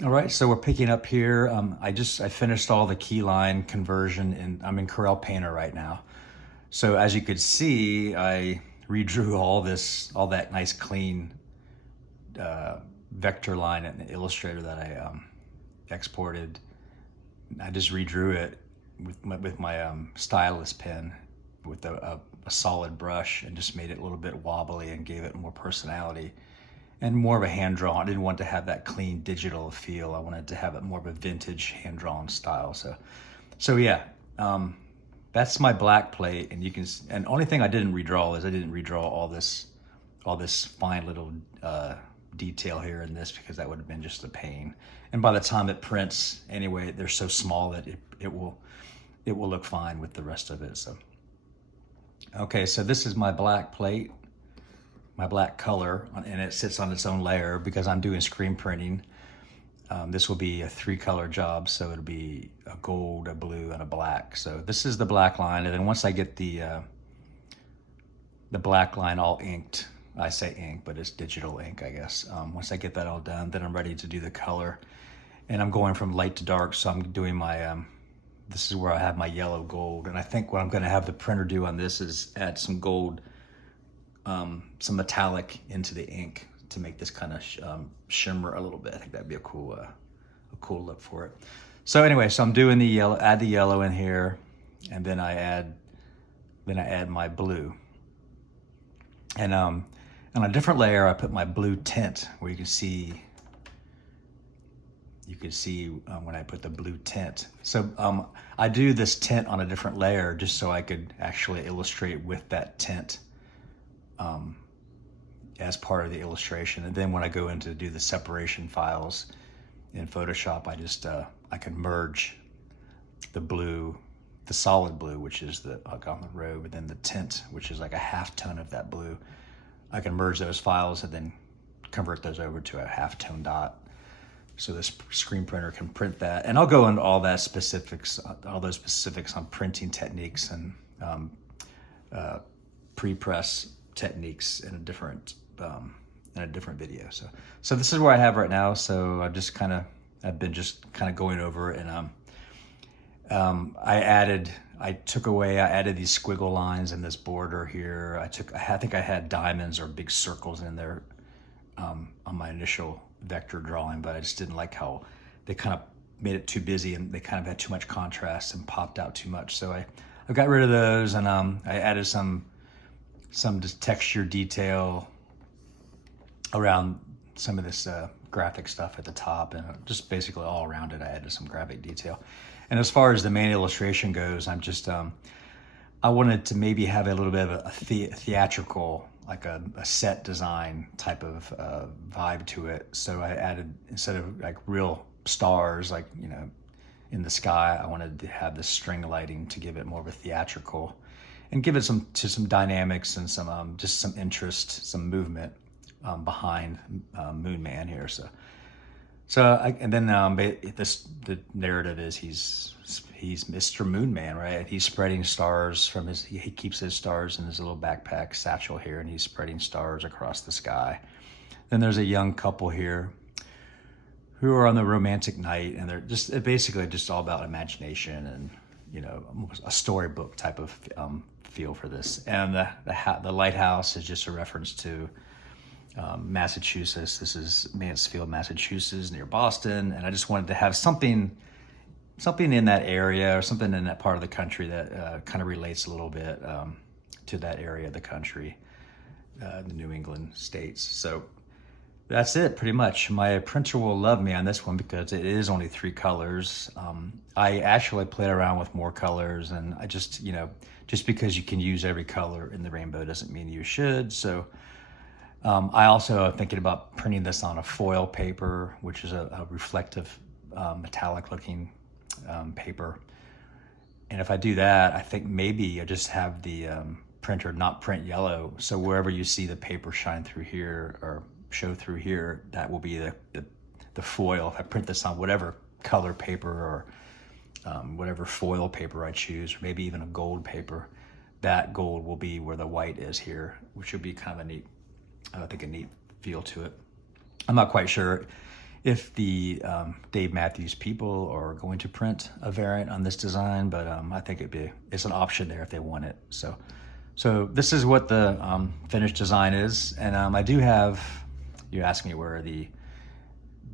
All right, so we're picking up here. I finished all the keyline conversion, and I'm in Corel Painter right now. So as you could see, I redrew all that nice clean vector line in Illustrator that I exported. I just redrew it with my stylus pen with a solid brush and just made it a little bit wobbly and gave it more personality and more of a hand drawn. I didn't want to have that clean digital feel. I wanted to have it more of a vintage hand drawn style. So yeah, that's my black plate, and you can. And only thing I didn't redraw is I didn't redraw all this fine little detail here in this because that would have been just a pain. And by the time it prints, anyway, they're so small that it will look fine with the rest of it. So okay, so this is my black plate, my black color, and it sits on its own layer because I'm doing screen printing. This will be a 3-color job, so it'll be a gold, a blue, and a black. So this is the black line, and then once I get the black line all inked, I say ink, but it's digital ink, I guess. Once I get that all done, then I'm ready to do the color. And I'm going from light to dark, so I'm doing my, this is where I have my yellow gold. And I think what I'm gonna have the printer do on this is add some gold, some metallic into the ink to make this kind of shimmer a little bit. I think that'd be a cool look for it. So anyway, so I'm doing the yellow, add the yellow in here, and then I add my blue. And on a different layer, I put my blue tint where you can see when I put the blue tint. So I do this tint on a different layer just so I could actually illustrate with that tint as part of the illustration. And then when I go in to do the separation files in Photoshop, I can merge the blue, the solid blue, which is like on the robe, and then the tint, which is like a half tone of that blue. I can merge those files and then convert those over to a half tone dot. So this screen printer can print that. And I'll go into all those specifics on printing techniques and pre-press techniques in a different video. So this is where I have right now. So I've been just kind of going over it, and I added these squiggle lines in this border here. I think I had diamonds or big circles in there on my initial vector drawing, but I just didn't like how they kind of made it too busy and they kind of had too much contrast and popped out too much. So I got rid of those, and I added some just texture detail around some of this graphic stuff at the top, and just basically all around it I added some graphic detail. And as far as the main illustration goes, I'm just I wanted to maybe have a little bit of a theatrical, like a set design type of vibe to it. So I added, instead of like real stars, like, you know, in the sky, I wanted to have this string lighting to give it more of a theatrical and give it some dynamics and some just some interest, some movement behind Moon Man here. The narrative is he's Mr. Moon Man, right? He's spreading stars from he keeps his stars in his little backpack satchel here, and he's spreading stars across the sky. Then there's a young couple here who are on the romantic night, and they're basically just all about imagination and, you know, a storybook type of feel for this. And the lighthouse is just a reference to Massachusetts. This is Mansfield, Massachusetts, near Boston, and I just wanted to have something in that area, or something in that part of the country that kind of relates a little bit to that area of the country, the New England states. So that's it, pretty much. My printer will love me on this one because it is only 3 colors. I actually played around with more colors, and I just, you know, just because you can use every color in the rainbow doesn't mean you should. So I also am thinking about printing this on a foil paper, which is a reflective, metallic looking paper. And if I do that, I think maybe I just have the printer not print yellow. So wherever you see the paper shine through here or show through here, that will be the foil. If I print this on whatever color paper or whatever foil paper I choose, or maybe even a gold paper, that gold will be where the white is here, which would be kind of a neat feel to it. I'm not quite sure if the Dave Matthews people are going to print a variant on this design, but I think it's an option there if they want it. So this is what the finished design is, and I do have. You asked me where the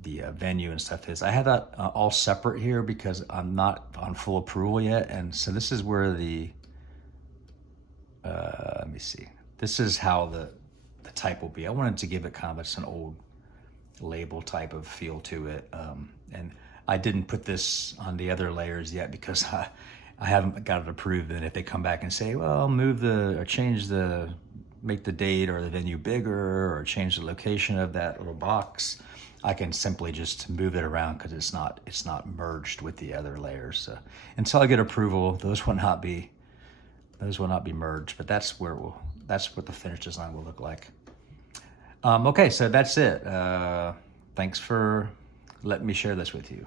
venue and stuff is. I have that all separate here because I'm not on full approval yet, and so this is where the let me see. This is how the type will be. I wanted to give it kind of just an old label type of feel to it, and I didn't put this on the other layers yet because I haven't got it approved. And if they come back and say, well, make the date or the venue bigger or change the location of that little box, I can simply just move it around because it's not merged with the other layers. So until I get approval, those will not be merged. But that's what the finished design will look like. Okay, so that's it. Thanks for letting me share this with you.